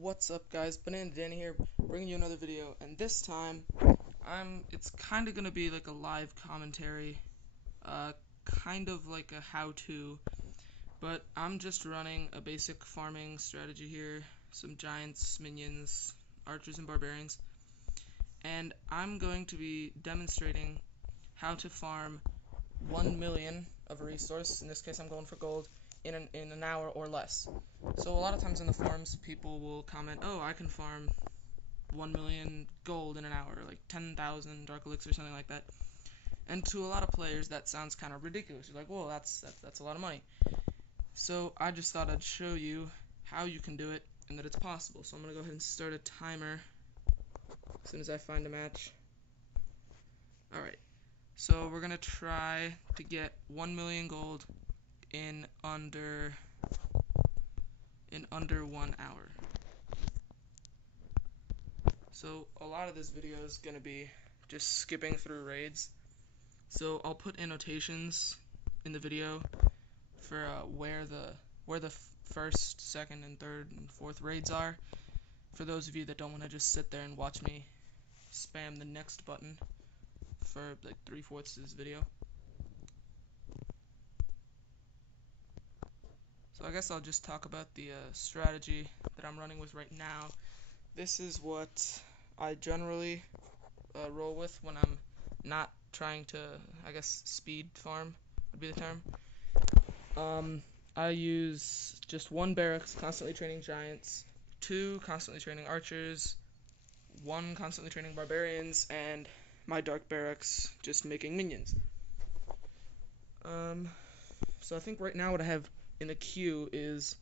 What's up, guys? Banana Danny here, bringing you another video, and this time, it's kind of gonna be like a live commentary, kind of like a how-to, but I'm just running a basic farming strategy here, some giants, minions, archers, and barbarians, and I'm going to be demonstrating how to farm 1 million of a resource. In this case, I'm going for gold in an hour or less. So a lot of times in the forums, people will comment, "Oh, I can farm 1 million gold in an hour, like 10,000 dark elixir, something like that." And to a lot of players, that sounds kind of ridiculous. You're like, "Whoa, that's a lot of money." So I just thought I'd show you how you can do it and that it's possible. So I'm gonna go ahead and start a timer as soon as I find a match. All right. So we're gonna try to get 1 million gold in under 1 hour. So a lot of this video is gonna be just skipping through raids. So I'll put annotations in the video for where the first, second, and third, and fourth raids are. For those of you that don't want to just sit there and watch me spam the next button for like 3/4 of this video. So I guess I'll just talk about the strategy that I'm running with right now. This is what I generally roll with when I'm not trying to, I guess, speed farm would be the term. I use just 1 barracks, constantly training giants, 2 constantly training archers, 1 constantly training barbarians, and my dark barracks just making minions. So I think right now what I have in the queue is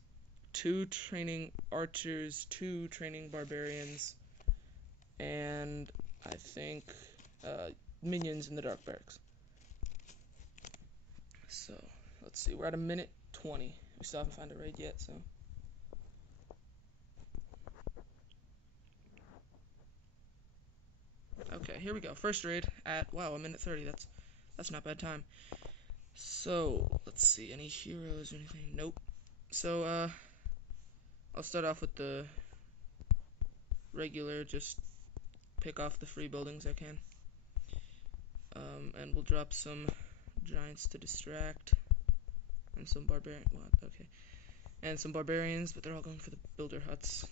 2 training archers, 2 training barbarians, and I think minions in the dark barracks. So let's see, we're at 1:20. We still haven't found a raid yet, so. Okay, here we go. First raid at, wow, 1:30. That's not bad time. So let's see, any heroes or anything? Nope. So I'll start off with the regular, just pick off the free buildings I can. And we'll drop some giants to distract, and some and some barbarians, but they're all going for the builder huts.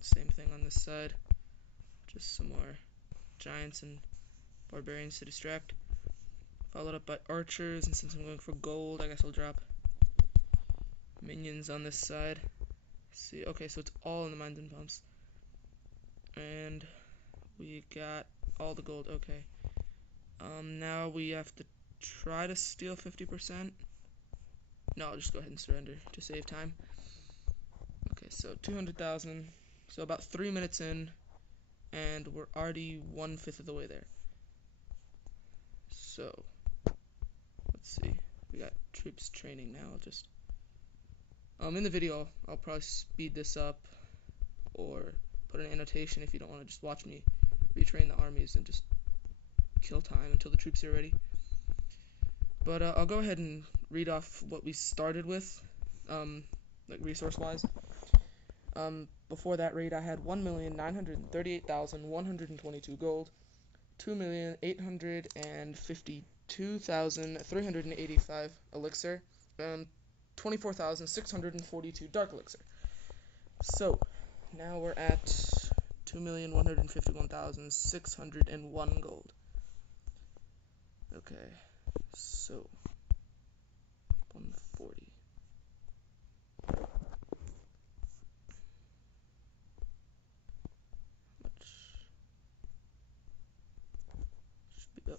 Same thing on this side, just some more giants and barbarians to distract, followed up by archers, and since I'm going for gold, I guess I'll drop minions on this side. See, okay, so it's all in the mines and pumps, and we got all the gold. Okay, now we have to try to steal 50%. No, I'll just go ahead and surrender to save time. Okay, so 200,000. So about 3 minutes in, and we're already 1/5 of the way there. So let's see. We got troops training now. I'll just in the video I'll probably speed this up or put an annotation if you don't want to just watch me retrain the armies and just kill time until the troops are ready. But I'll go ahead and read off what we started with, like resource-wise. Before that raid, I had 1,938,122 gold, 2,852,385 elixir, and 24,642 dark elixir. So now we're at 2,151,601 gold. Okay, so 140. Should be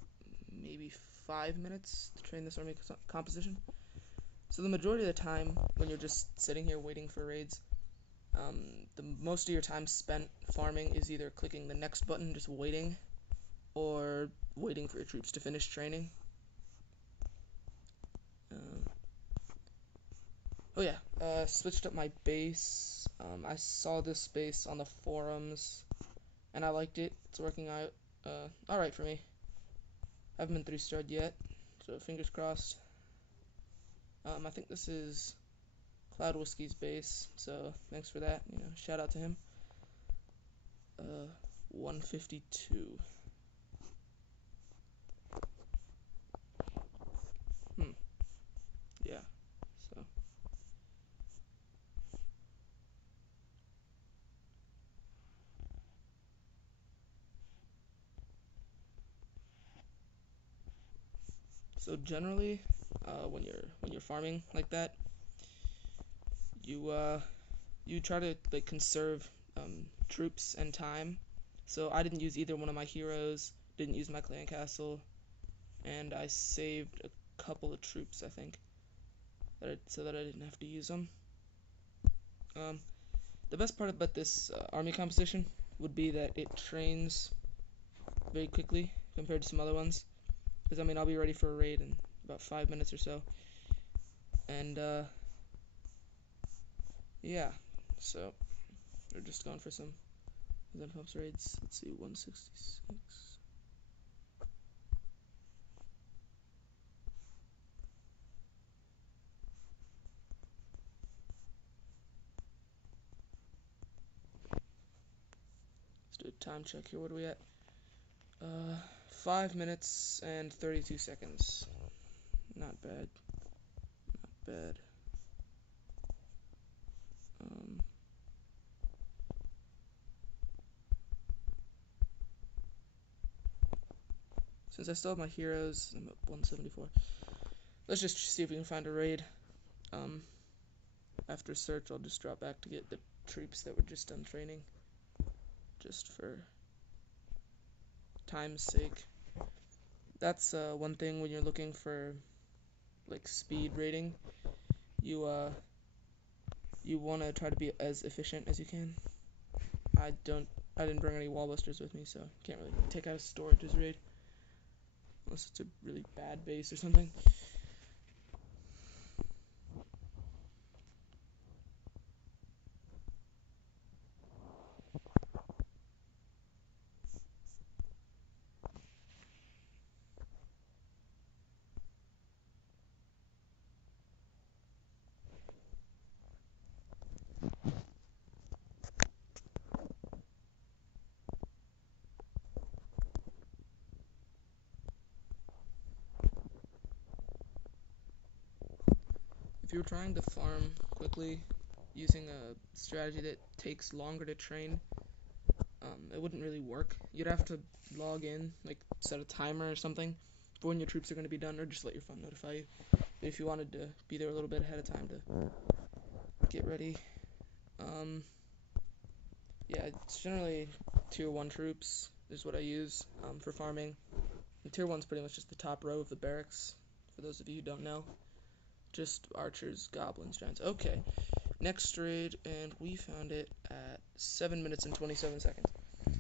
maybe 5 minutes to train this army composition. So the majority of the time, when you're just sitting here waiting for raids, the most of your time spent farming is either clicking the next button, just waiting, or waiting for your troops to finish training. Oh yeah, switched up my base. I saw this base on the forums, and I liked it. It's working out alright for me. Haven't been 3-starred yet, so fingers crossed. I think this is Cloud Whiskey's base, so thanks for that. Shout out to him. 152. Yeah. So. So generally, when you're farming like that, you try to like conserve troops and time. So I didn't use either one of my heroes, didn't use my clan castle, and I saved a couple of troops, I think, so that I didn't have to use them. The best part about this army composition would be that it trains very quickly compared to some other ones. Because, I mean, I'll be ready for a raid in about 5 minutes or so. And, yeah. So, we're just going for some Zen Pumps raids. Let's see, 166. Let's do a time check here. What are we at? 5 minutes and 32 seconds. Not bad. Not bad. Since I still have my heroes, I'm at 174. Let's just see if we can find a raid. After search, I'll just drop back to get the troops that were just done training. Just for time's sake. That's one thing when you're looking for like speed raiding. You want to try to be as efficient as you can. I didn't bring any wallbusters with me, so can't really take out a storage as raid. Unless it's a really bad base or something. If you're trying to farm quickly using a strategy that takes longer to train, it wouldn't really work. You'd have to log in, like set a timer or something for when your troops are going to be done, or just let your phone notify you. But if you wanted to be there a little bit ahead of time to get ready, yeah, it's generally tier 1 troops is what I use for farming. And tier 1's pretty much just the top row of the barracks, for those of you who don't know. Just archers, goblins, giants. Okay, next raid, and we found it at 7 minutes and 27 seconds.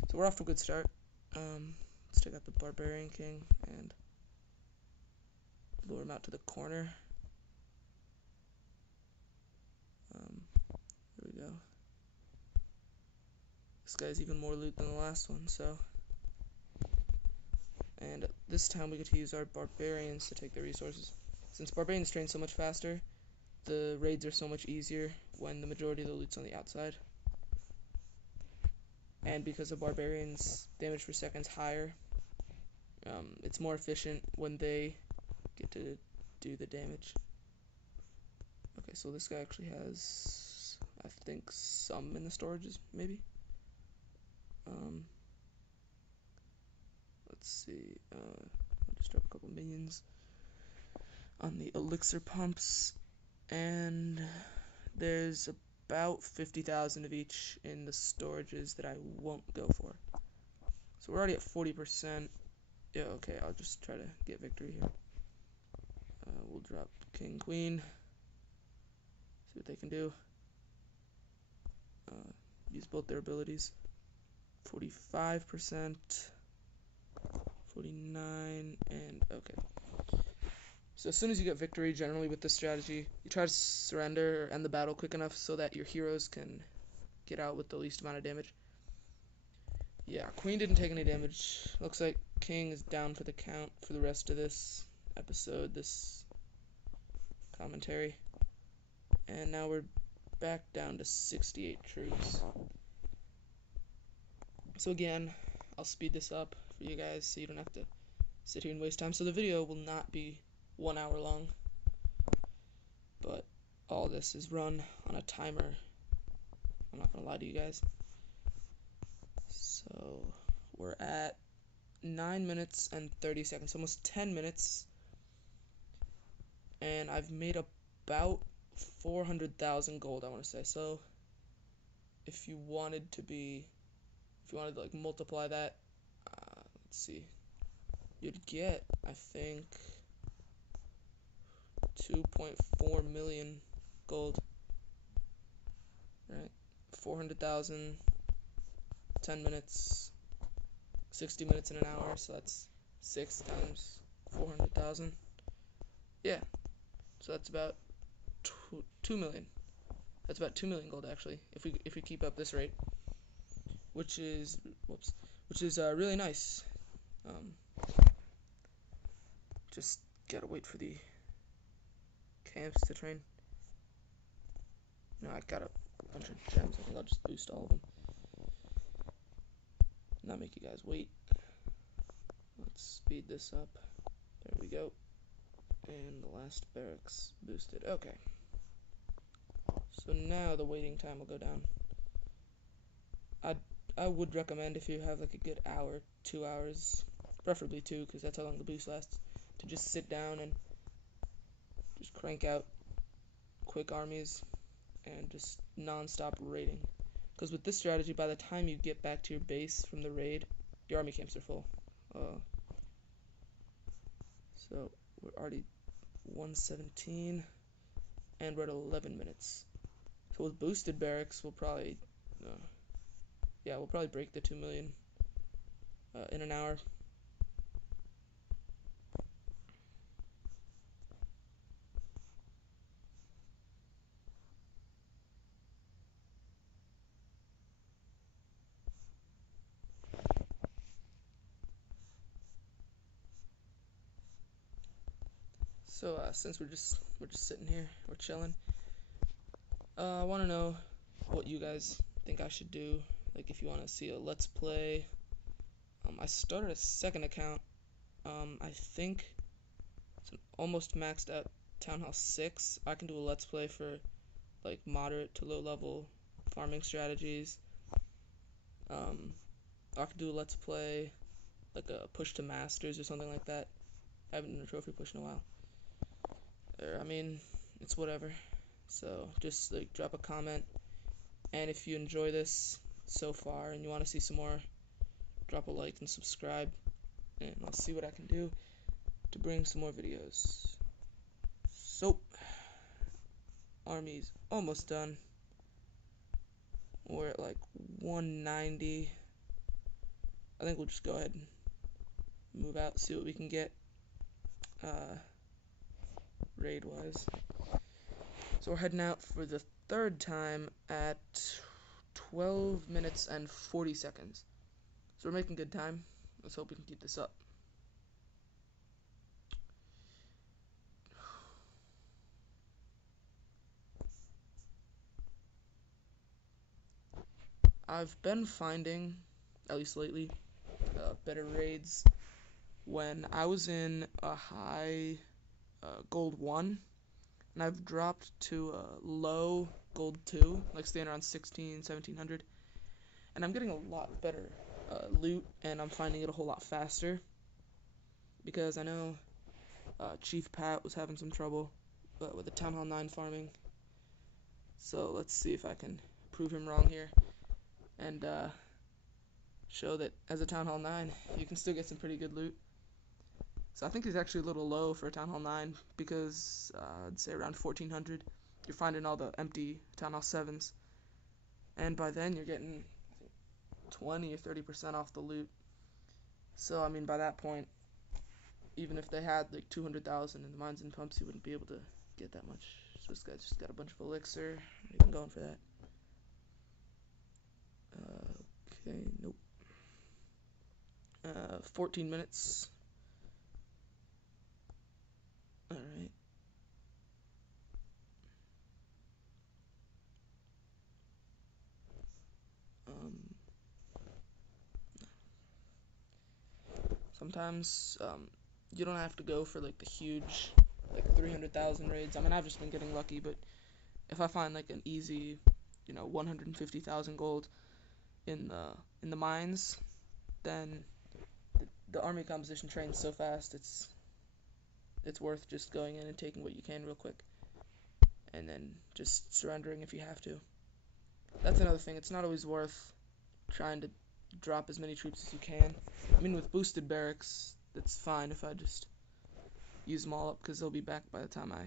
So we're off to a good start. Let's take out the Barbarian King and lure him out to the corner. There we go. This guy's even more loot than the last one, so. And this time we get to use our Barbarians to take the resources. Since Barbarians train so much faster, the raids are so much easier when the majority of the loot's on the outside. And because the Barbarians' damage per second's higher, it's more efficient when they get to do the damage. Okay, so this guy actually has, I think, some in the storages, maybe? Let's see, I'll just drop a couple minions on the elixir pumps, and there's about 50,000 of each in the storages that I won't go for. So we're already at 40%. Yeah, okay, I'll just try to get victory here. We'll drop King, Queen, see what they can do. Use both their abilities. 45%, 49, and okay. So as soon as you get victory, generally with this strategy, you try to surrender or end the battle quick enough so that your heroes can get out with the least amount of damage. Yeah, Queen didn't take any damage. Looks like King is down for the count for the rest of this episode, this commentary. And now we're back down to 68 troops. So again, I'll speed this up for you guys so you don't have to sit here and waste time. So the video will not be 1 hour long, but all this is run on a timer. I'm not gonna lie to you guys. So we're at 9 minutes and 30 seconds, almost 10 minutes, and I've made about 400,000 gold, I want to say. So if you wanted to like multiply that, let's see, you'd get, I think, 2.4 million gold, right? 400,000, 10 minutes, 60 minutes in an hour, so that's 6 times 400,000. Yeah, so that's about 2 million. That's about 2 million gold, actually, if we keep up this rate, which is really nice. Just gotta wait for the camps to train. No, I got a bunch of gems. I think I'll just boost all of them. Not make you guys wait. Let's speed this up. There we go. And the last barracks boosted. Okay. So now the waiting time will go down. I would recommend, if you have like a good hour, 2 hours, preferably 2, because that's how long the boost lasts, to just sit down and just crank out quick armies and just non-stop raiding. Because with this strategy, by the time you get back to your base from the raid, your army camps are full. So we're already 117, and we're at 11 minutes. So with boosted barracks, we'll probably break the 2 million in an hour. So since we're just sitting here, we're chilling. I want to know what you guys think I should do. Like, if you want to see a let's play. I started a second account. I think it's an almost maxed out Town Hall 6. I can do a let's play for like moderate to low level farming strategies. I could do a let's play like a push to masters or something like that. I haven't done a trophy push in a while. I mean, it's whatever. So just like drop a comment, and if you enjoy this so far and you want to see some more, drop a like and subscribe, and I'll see what I can do to bring some more videos. So army's almost done. We're at like 190. I think we'll just go ahead and move out, see what we can get raid wise. So we're heading out for the third time at 12 minutes and 40 seconds. So we're making good time. Let's hope we can keep this up. I've been finding, at least lately, better raids when I was in a high gold 1, and I've dropped to a low gold 2, like staying around 1700, and I'm getting a lot better loot, and I'm finding it a whole lot faster, because I know Chief Pat was having some trouble with the Town Hall 9 farming. So let's see if I can prove him wrong here, and show that as a Town Hall 9, you can still get some pretty good loot. So I think he's actually a little low for a Town Hall 9, because I'd say around 1400, you're finding all the empty Town Hall 7s. And by then you're getting, I think, 20 or 30% off the loot. So, I mean, by that point, even if they had like 200,000 in the mines and pumps, you wouldn't be able to get that much. So this guy's just got a bunch of elixir. Not even going for that. Okay, nope. 14 minutes. Alright. Sometimes you don't have to go for like the huge, like 300,000 raids. I mean, I've just been getting lucky, but if I find like an easy, 150,000 gold in the mines, then the army composition trains so fast it's worth just going in and taking what you can real quick, and then just surrendering if you have to. That's another thing. It's not always worth trying to drop as many troops as you can. I mean, with boosted barracks, it's fine if I just use them all up, because they'll be back by the time I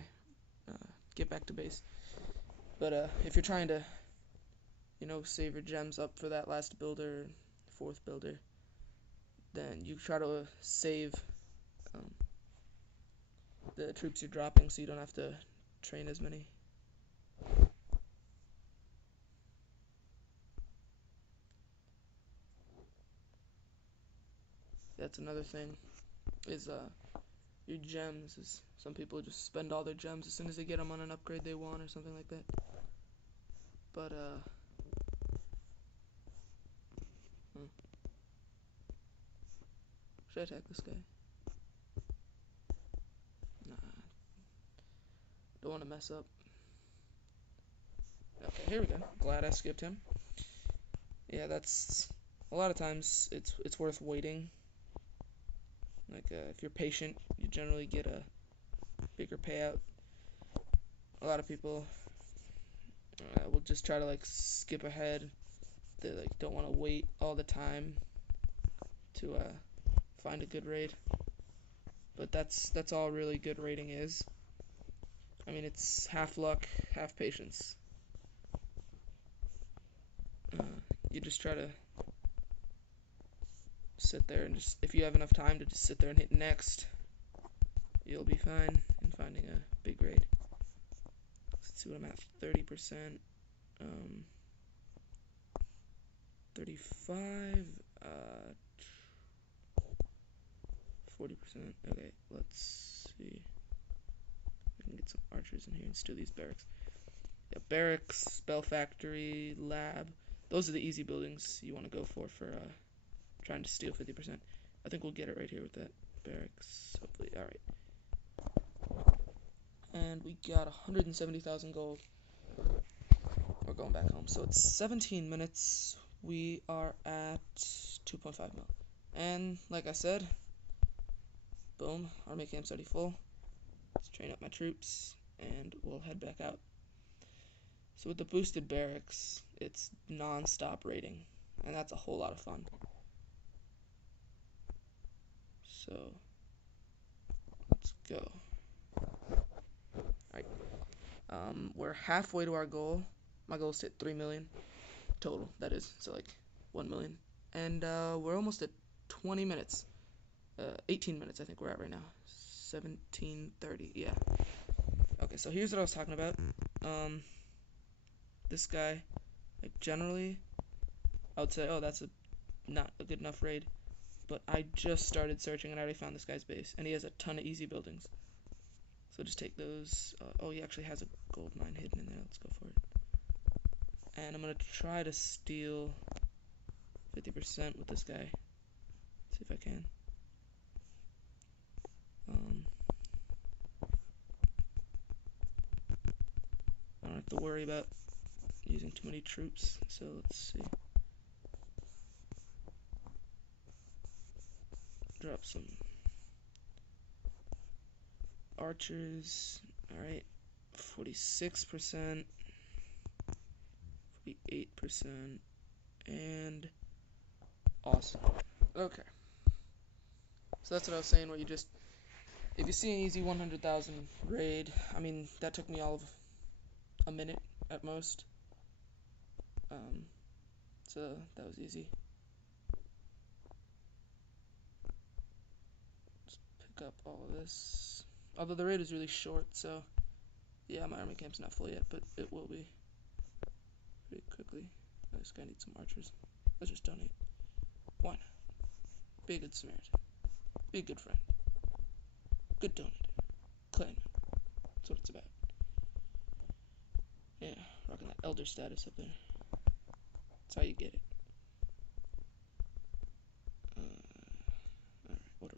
get back to base. But if you're trying to, save your gems up for that last builder, fourth builder, then you try to save the troops you're dropping so you don't have to train as many. That's another thing, is your gems. Is some people just spend all their gems as soon as they get them on an upgrade they want or something like that. But should I attack this guy? Nah, don't want to mess up. Okay, here we go. Glad I skipped him. Yeah, that's a lot of times it's worth waiting. Like if you're patient, you generally get a bigger payout. A lot of people will just try to like skip ahead. They like don't want to wait all the time to find a good raid. But that's all really good raiding is. I mean, it's half luck, half patience. You just try to sit there and just, if you have enough time to just sit there and hit next, you'll be fine in finding a big raid. Let's see what I'm at. 30%, 35, 40%. Okay, let's see. We can get some archers in here and steal these barracks. Yeah, barracks, spell factory, lab. Those are the easy buildings you want to go for trying to steal 50%. I think we'll get it right here with that barracks. Hopefully, all right. And we got 170,000 gold. We're going back home. So it's 17 minutes. We are at 2.5 mil. And like I said, boom, army camp's already full. Let's train up my troops, and we'll head back out. So with the boosted barracks, it's non-stop raiding, and that's a whole lot of fun. So let's go. Alright, we're halfway to our goal. My goal is to hit 3 million total, that is, so like 1 million. And we're almost at 20 minutes. 18 minutes I think we're at right now. 17:30, yeah. Okay, so here's what I was talking about. This guy, like generally, I would say, oh, that's not a good enough raid. But I just started searching and I already found this guy's base, and he has a ton of easy buildings. So just take those. Oh, he actually has a gold mine hidden in there. Let's go for it. And I'm gonna try to steal 50% with this guy. See if I can. I don't have to worry about using too many troops. So let's see. Drop some archers. Alright, 46%, 48%, and awesome. Okay. So that's what I was saying, where you just, if you see an easy 100,000 raid, I mean, that took me all of a minute at most. So that was easy. Just pick up all of this. Although the raid is really short, so yeah, my army camp's not full yet, but it will be pretty quickly. This guy needs some archers. Let's just donate. Why not? Be a good Samaritan. Be a good friend. Good donator. Clan. That's what it's about. Yeah, rocking that elder status up there. That's how you get it. Alright, what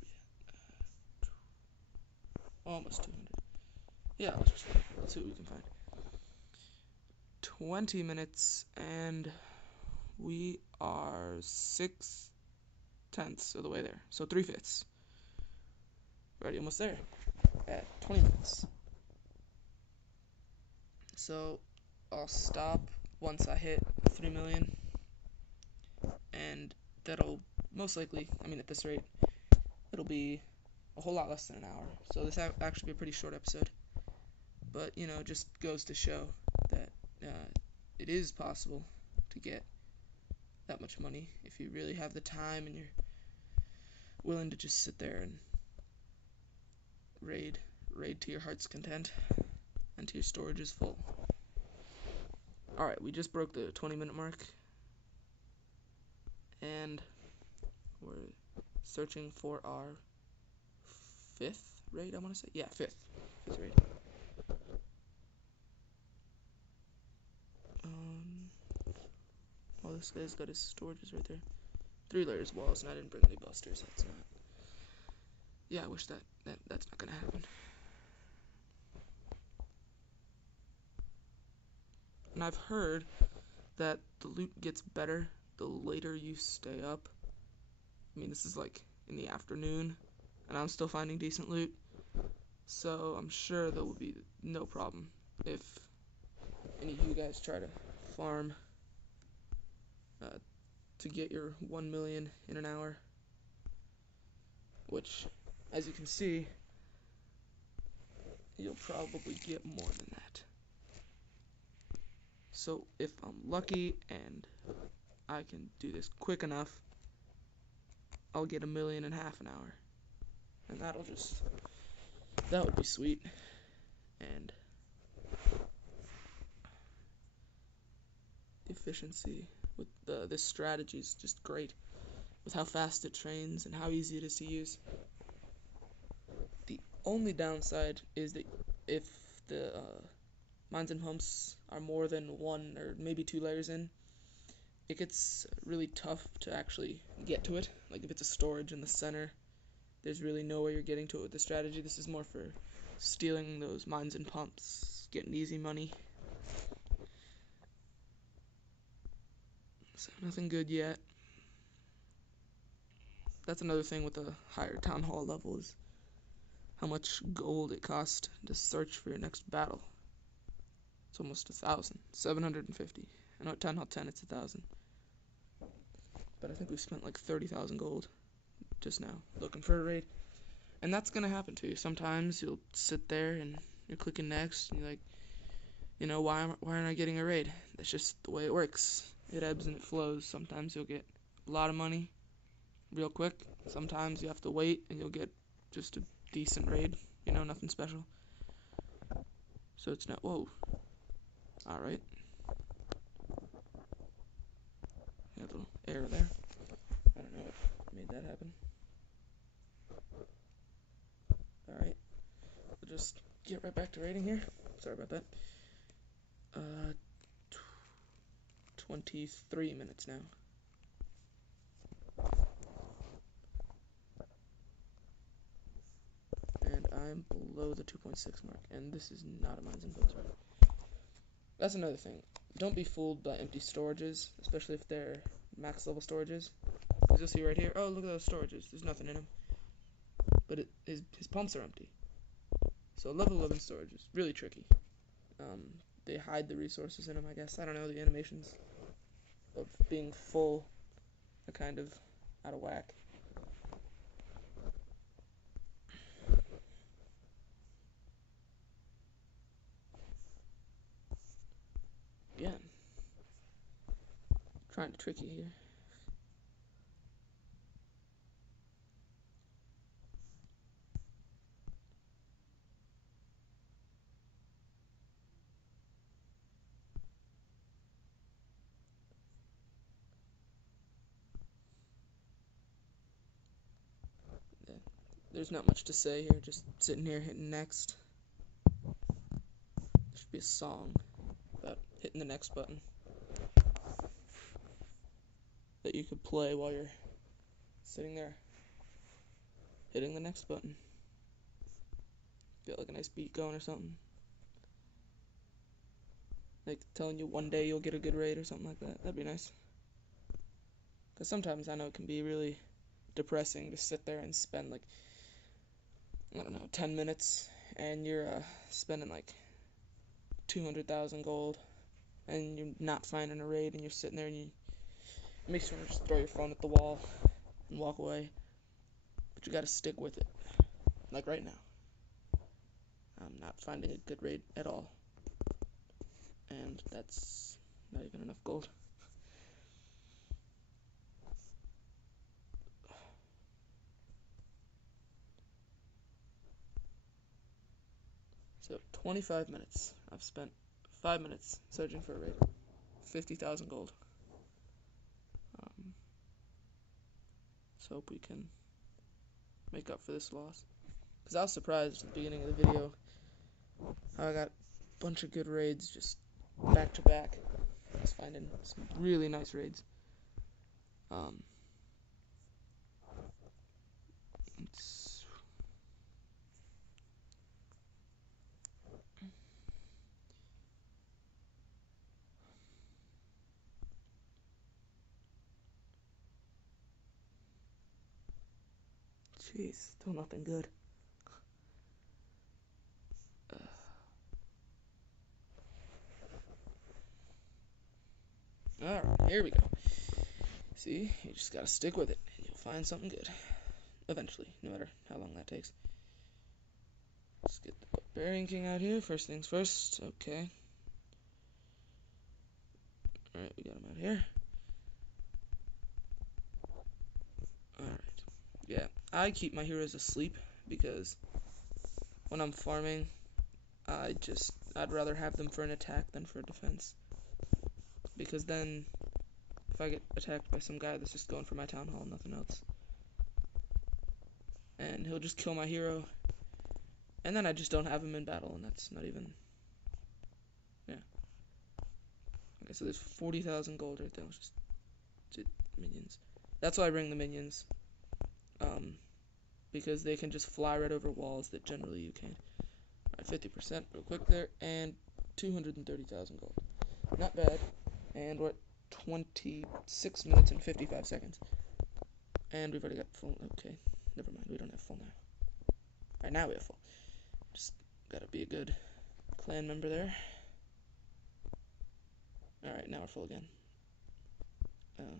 almost 200. Yeah, let's see what we can find. 20 minutes, and we are 6/10 of the way there. So 3/5. Already almost there at 20 minutes. So I'll stop once I hit 3 million, and that'll most likely, at this rate, it'll be a whole lot less than an hour. So this actually be a pretty short episode, but just goes to show that it is possible to get that much money if you really have the time and you're willing to just sit there and raid to your heart's content until your storage is full. Alright, we just broke the 20-minute mark, and we're searching for our 5th raid, I want to say. Yeah, 5th raid. Oh, this guy's got his storages right there. 3 layers walls, and I didn't bring any busters. That's not. Yeah, I wish that's not gonna happen. And I've heard that the loot gets better the later you stay up. This is like in the afternoon, and I'm still finding decent loot. So I'm sure there will be no problem if any of you guys try to farm to get your 1 million in an hour, which, as you can see, you'll probably get more than that. So if I'm lucky and I can do this quick enough, I'll get 1.5 million an hour, and that would be sweet. And the efficiency with this strategy is just great, with how fast it trains and how easy it is to use. The only downside is that if the mines and pumps are more than 1 or maybe 2 layers in, it gets really tough to actually get to it. Like if it's a storage in the center, there's really no way you're getting to it with the strategy. This is more for stealing those mines and pumps, getting easy money. So nothing good yet. That's another thing with the higher town hall level is how much gold it costs to search for your next battle. It's almost 1,000, 750. I know at Town Hall 10 it's 1,000. But I think we've spent like 30,000 gold just now looking for a raid. And that's gonna happen to you. Sometimes you'll sit there and you're clicking next and you're like, why aren't I getting a raid? That's just the way it works. It ebbs and it flows. Sometimes you'll get a lot of money real quick. Sometimes you have to wait and you'll get just a decent raid. Nothing special. So it's not. Whoa. Alright. Got a little error there. I don't know what made that happen. Alright. We'll just get right back to raiding here. Sorry about that. 23 minutes now. And I'm below the 2.6 mark. And this is not a mines and pumps mark. That's another thing. Don't be fooled by empty storages, especially if they're max level storages. As you'll see right here, oh, look at those storages. There's nothing in them. But his pumps are empty. So level 11 storage is really tricky. They hide the resources in them, I guess. I don't know, the animations of being full are kind of out of whack. Again, trying to trick you here. There's not much to say here, just sitting here hitting next. There should be a song about hitting the next button that you could play while you're sitting there hitting the next button. Get like a nice beat going or something. Like telling you one day you'll get a good raid or something like that. That'd be nice. Because sometimes I know it can be really depressing to sit there and spend like, I don't know, 10 minutes and you're spending like 200,000 gold and you're not finding a raid and you're sitting there and you make sure to just throw your phone at the wall and walk away. But you gotta stick with it. Like right now. I'm not finding a good raid at all. And that's not even enough gold. So 25 minutes. I've spent 5 minutes searching for a raid. 50,000 gold. Let's hope we can make up for this loss. Because I was surprised at the beginning of the video how I got a bunch of good raids just back to back. I was finding some really nice raids. Jeez, still nothing good. Alright, here we go. See, you just gotta stick with it, and you'll find something good. Eventually, no matter how long that takes. Let's get the Barbarian King out here. First things first. Okay. Alright, we got him out here. Alright. Yeah, I keep my heroes asleep because when I'm farming, I'd rather have them for an attack than for a defense. Because then, if I get attacked by some guy that's just going for my town hall, nothing else, and he'll just kill my hero, and then I just don't have him in battle, and that's not even, yeah. Okay, so there's 40,000 gold right there. Let's just minions. That's why I bring the minions, because they can just fly right over walls that generally you can't. Alright, 50% real quick there, and 230,000 gold. Not bad. And we're at 26 minutes and 55 seconds. And we've already got full. Okay, never mind. We don't have full now. Alright, now we have full. Just gotta be a good clan member there. Alright, now we're full again. Let's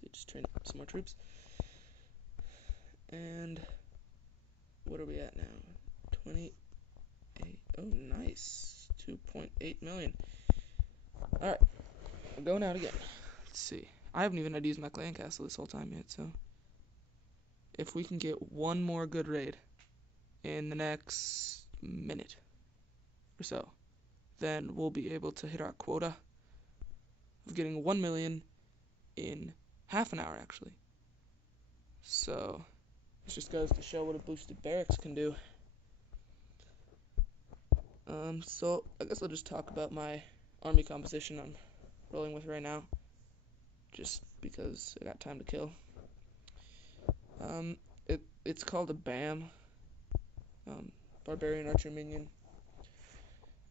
see, just train up some more troops. And what are we at now? 28. Oh, nice. 2.8 million. Alright, we're going out again. Let's see. I haven't even had to use my clan castle this whole time yet, so if we can get one more good raid in the next minute or so, then we'll be able to hit our quota of getting 1 million in half an hour, actually. So this just goes to show what a boosted barracks can do. So I guess I'll just talk about my army composition I'm rolling with right now, just because I got time to kill. It's called a BAM, Barbarian Archer Minion.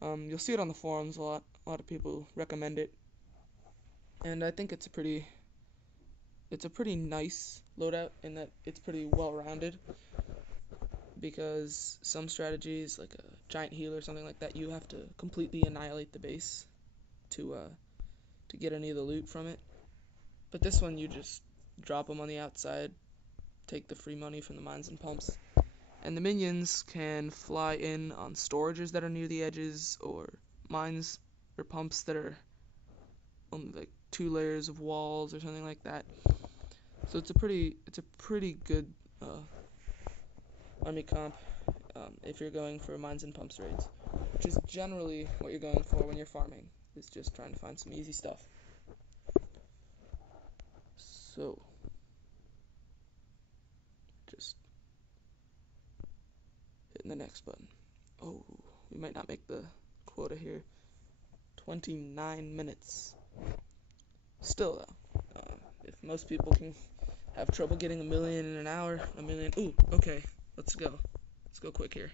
You'll see it on the forums a lot. A lot of people recommend it, and I think it's a pretty nice loadout in that it's pretty well-rounded. Because some strategies, like a giant heal or something like that, you have to completely annihilate the base to get any of the loot from it. But this one, you just drop them on the outside, take the free money from the mines and pumps, and the minions can fly in on storages that are near the edges, or mines or pumps that are on like 2 layers of walls or something like that. So it's a pretty good army comp if you're going for mines and pumps raids, which is generally what you're going for when you're farming, is just trying to find some easy stuff. So just hitting the next button. Oh, we might not make the quota here. 29 minutes. Still though, if most people can have trouble getting 1 million in an hour, 1 million. Ooh, okay. Let's go. Let's go quick here.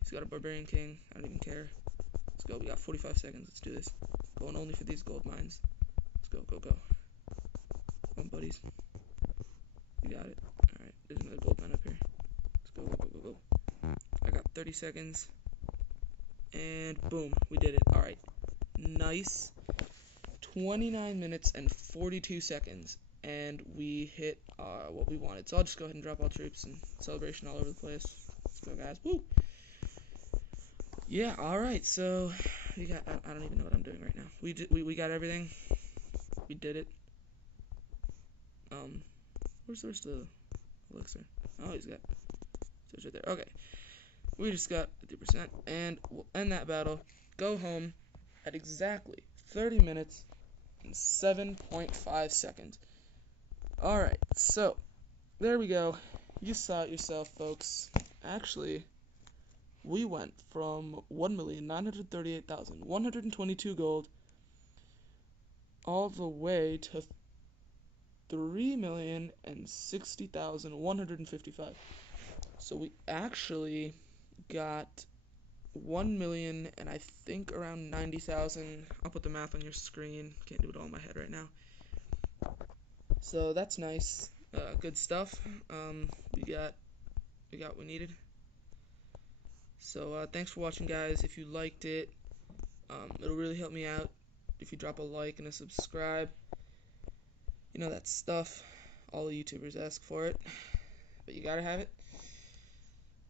He's got a Barbarian King. I don't even care. Let's go. We got 45 seconds. Let's do this. Going only for these gold mines. Let's go, go, go. Come on, buddies. We got it. Alright, there's another gold mine up here. Let's go, go, go, go, go. I got 30 seconds. And boom, we did it. Alright. Nice. 29 minutes and 42 seconds. And we hit what we wanted. So I'll just go ahead and drop all troops and celebration all over the place. Let's go, guys. Woo! Yeah, alright, so we got, I don't even know what I'm doing right now. We got everything. We did it. Where's the elixir? Oh, he's got, so it's right there. Okay. We just got 50%, and we'll end that battle, go home at exactly 30 minutes and 7.5 seconds. Alright, so, there we go. You saw it yourself, folks. Actually, we went from 1,938,122 gold all the way to 3,060,155. So we actually got 1 million and I think around 90,000. I'll put the math on your screen. Can't do it all in my head right now. So that's nice. Good stuff. We got what we needed. So thanks for watching, guys. If you liked it, it'll really help me out if you drop a like and a subscribe. You know that stuff. All the YouTubers ask for it, but you gotta have it.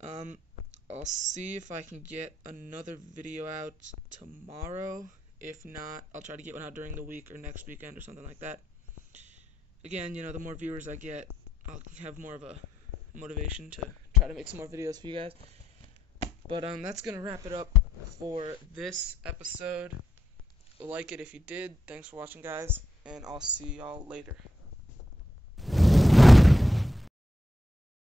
I'll see if I can get another video out tomorrow. If not, I'll try to get one out during the week or next weekend or something like that. Again, you know, the more viewers I get, I'll have more of a motivation to try to make some more videos for you guys. But that's gonna wrap it up for this episode. Like it if you did. Thanks for watching, guys, and I'll see y'all later.